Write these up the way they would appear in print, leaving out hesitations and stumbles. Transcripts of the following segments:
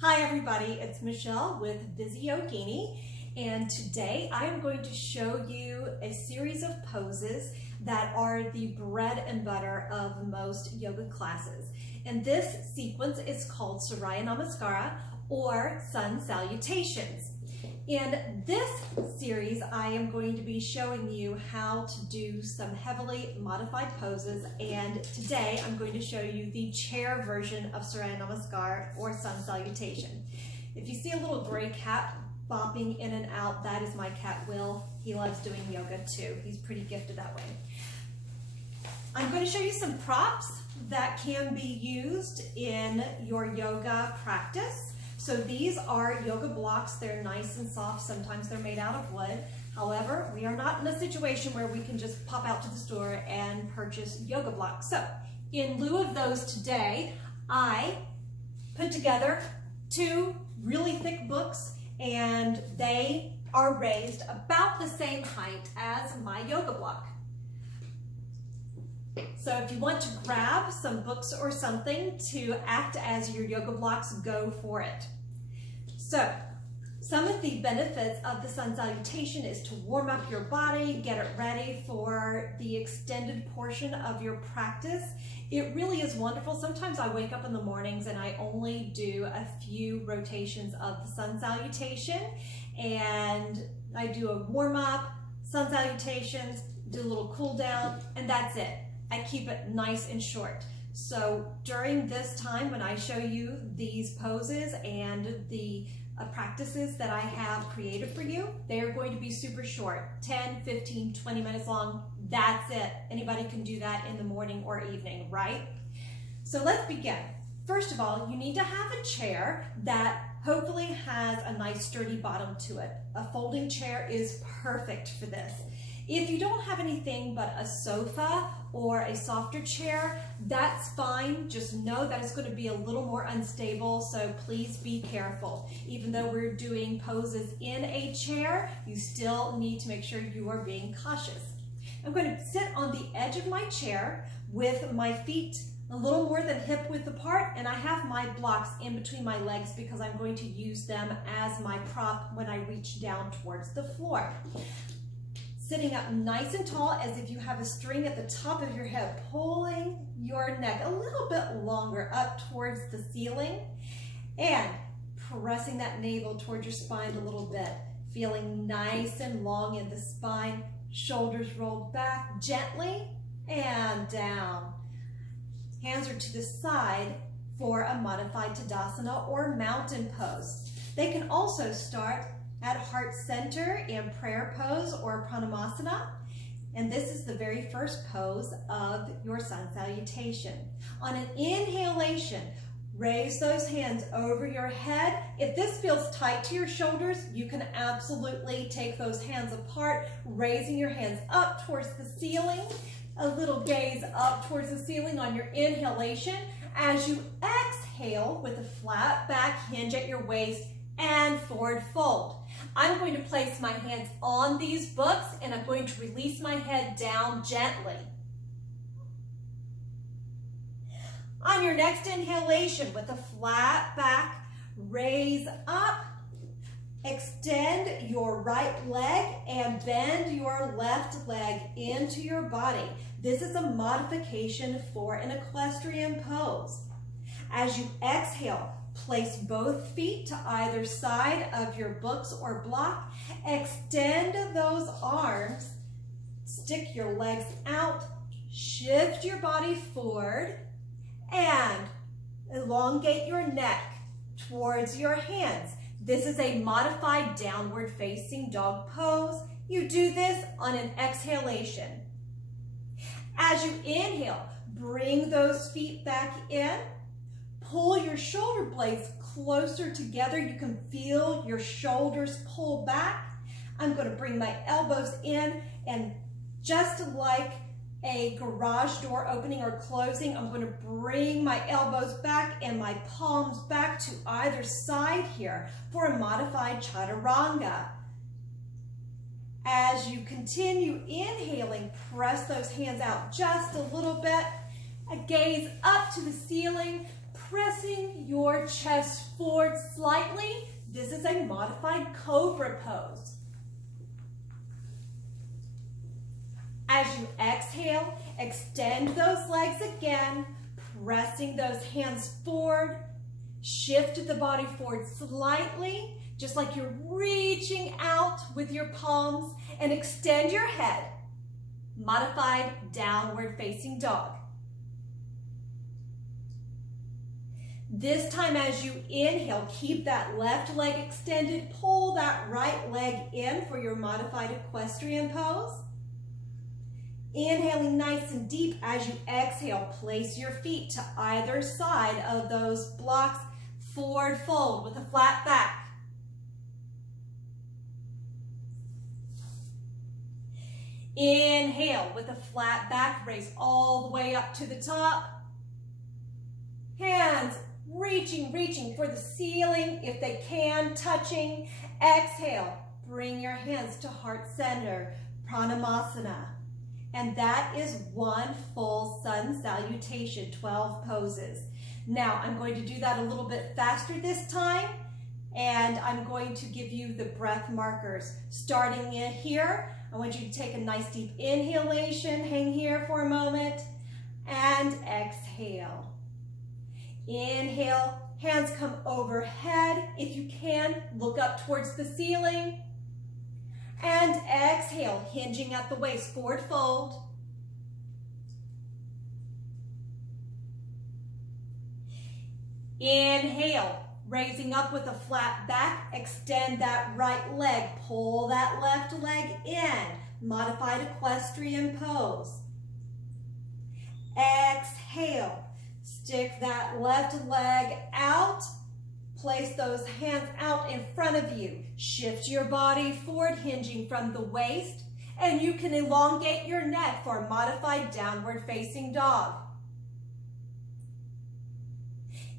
Hi everybody, it's Michelle with Busy Yogini, and today I am going to show you a series of poses that are the bread and butter of most yoga classes. And this sequence is called Surya Namaskar or Sun Salutations. In this series, I am going to be showing you how to do some heavily modified poses, and today I'm going to show you the chair version of Surya Namaskar or Sun Salutation. If you see a little gray cat bopping in and out, that is my cat Will. He loves doing yoga too. He's pretty gifted that way. I'm going to show you some props that can be used in your yoga practice. So these are yoga blocks. They're nice and soft. Sometimes they're made out of wood. However, we are not in a situation where we can just pop out to the store and purchase yoga blocks. So in lieu of those today, I put together two really thick books, and they are raised about the same height as my yoga block. So if you want to grab some books or something to act as your yoga blocks, go for it. So some of the benefits of the Sun Salutation is to warm up your body, get it ready for the extended portion of your practice. It really is wonderful. Sometimes I wake up in the mornings and I only do a few rotations of the Sun Salutation, and I do a warm up, Sun Salutations, do a little cool down, and that's it. I keep it nice and short. So during this time when I show you these poses and the practices that I have created for you, they are going to be super short, 10, 15, 20 minutes long. That's it. Anybody can do that in the morning or evening, right? So let's begin. First of all, you need to have a chair that hopefully has a nice sturdy bottom to it. A folding chair is perfect for this. If you don't have anything but a sofa or a softer chair, that's fine. Just know that it's going to be a little more unstable, so please be careful. Even though we're doing poses in a chair, you still need to make sure you are being cautious. I'm going to sit on the edge of my chair with my feet a little more than hip width apart, and I have my blocks in between my legs because I'm going to use them as my prop when I reach down towards the floor. Sitting up nice and tall as if you have a string at the top of your head, pulling your neck a little bit longer up towards the ceiling, and pressing that navel towards your spine a little bit, feeling nice and long in the spine, shoulders rolled back gently and down. Hands are to the side for a modified Tadasana or mountain pose. They can also start at heart center in prayer pose or Pranamasana. And this is the very first pose of your Sun Salutation. On an inhalation, raise those hands over your head. If this feels tight to your shoulders, you can absolutely take those hands apart, raising your hands up towards the ceiling. A little gaze up towards the ceiling on your inhalation. As you exhale with a flat back, hinge at your waist and forward fold. I'm going to place my hands on these books and I'm going to release my head down gently. On your next inhalation, with a flat back, raise up, extend your right leg and bend your left leg into your body. This is a modification for an equestrian pose. As you exhale, place both feet to either side of your books or block. Extend those arms. Stick your legs out. Shift your body forward and elongate your neck towards your hands. This is a modified downward facing dog pose. You do this on an exhalation. As you inhale, bring those feet back in. Pull your shoulder blades closer together. You can feel your shoulders pull back. I'm going to bring my elbows in, and just like a garage door opening or closing, I'm going to bring my elbows back and my palms back to either side here for a modified chaturanga. As you continue inhaling, press those hands out just a little bit. A gaze up to the ceiling. pressing your chest forward slightly. This is a modified cobra pose. As you exhale, extend those legs again, pressing those hands forward. Shift the body forward slightly, just like you're reaching out with your palms, and extend your head. Modified downward facing dog. This time as you inhale, keep that left leg extended, pull that right leg in for your modified equestrian pose. Inhaling nice and deep. As you exhale, place your feet to either side of those blocks. Forward fold with a flat back. Inhale with a flat back, raise all the way up to the top. Hands reaching for the ceiling if they can, touching. Exhale, bring your hands to heart center, Pranamasana. And that is one full sun salutation, 12 poses. Now, I'm going to do that a little bit faster this time, and I'm going to give you the breath markers. Starting in here, I want you to take a nice deep inhalation, hang here for a moment, and exhale. Inhale, hands come overhead. If you can, look up towards the ceiling. And exhale, hinging at the waist, forward fold. Inhale, raising up with a flat back, extend that right leg, pull that left leg in, modified equestrian pose. Exhale, stick that left leg out, place those hands out in front of you, shift your body forward, hinging from the waist, and you can elongate your neck for a modified downward facing dog.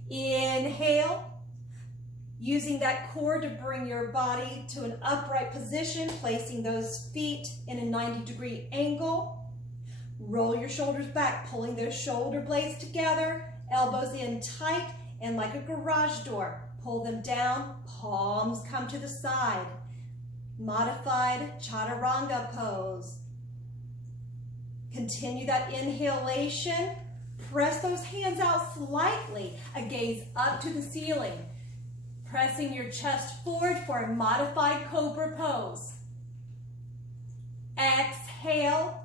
Inhale, using that core to bring your body to an upright position, placing those feet in a 90-degree angle. Roll your shoulders back, pulling those shoulder blades together, elbows in tight, and like a garage door, pull them down, palms come to the side. Modified chaturanga pose. Continue that inhalation. Press those hands out slightly, a gaze up to the ceiling. Pressing your chest forward for a modified cobra pose. Exhale,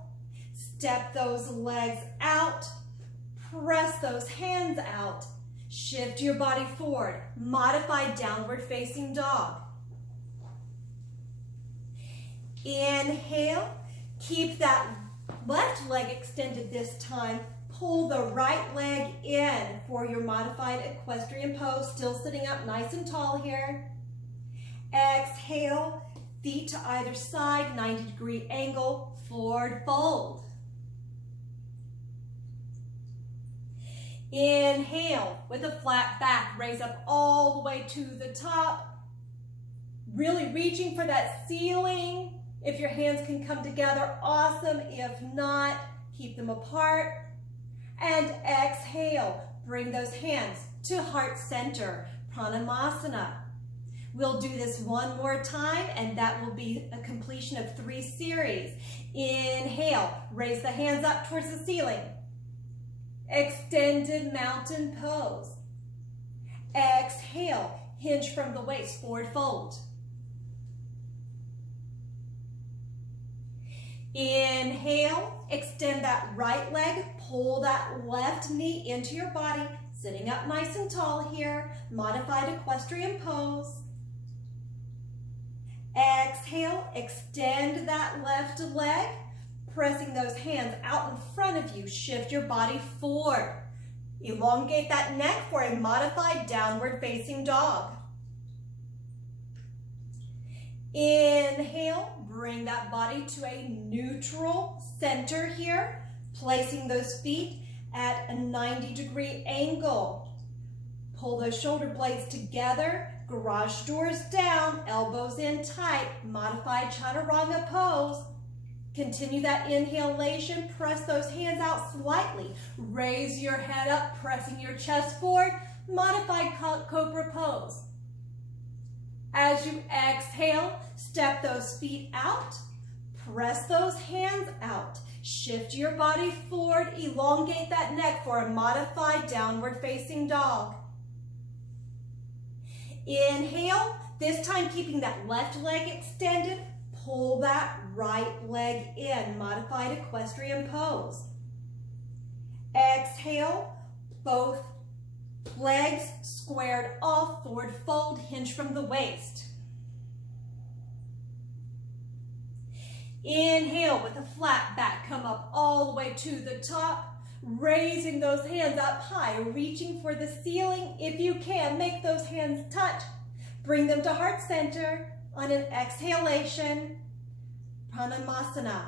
step those legs out, press those hands out, shift your body forward, modified downward facing dog. Inhale, keep that left leg extended this time. Pull the right leg in for your modified equestrian pose, still sitting up nice and tall here. Exhale, feet to either side, 90-degree angle, forward fold. Inhale, with a flat back, raise up all the way to the top. Really reaching for that ceiling. If your hands can come together, awesome. If not, keep them apart. And exhale, bring those hands to heart center, Pranamasana. We'll do this one more time, and that will be a completion of 3 series. Inhale, raise the hands up towards the ceiling. Extended mountain pose. Exhale, hinge from the waist, forward fold. Inhale, extend that right leg, pull that left knee into your body, sitting up nice and tall here, modified equestrian pose. Exhale, extend that left leg, pressing those hands out in front of you, shift your body forward. Elongate that neck for a modified downward facing dog. Inhale, bring that body to a neutral center here, placing those feet at a 90-degree angle. Pull those shoulder blades together, garage doors down, elbows in tight, modified chaturanga pose. Continue that inhalation, press those hands out slightly. Raise your head up, pressing your chest forward, modified cobra pose. As you exhale, step those feet out, press those hands out, shift your body forward, elongate that neck for a modified downward facing dog. Inhale, this time keeping that left leg extended, pull that right leg in, modified equestrian pose. Exhale, both legs squared off, forward fold, hinge from the waist. Inhale with a flat back, come up all the way to the top, raising those hands up high, reaching for the ceiling. If you can, make those hands touch. Bring them to heart center on an exhalation, Pranamasana.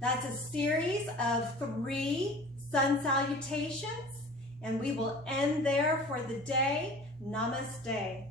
That's a series of 3 sun salutations, and we will end there for the day. Namaste.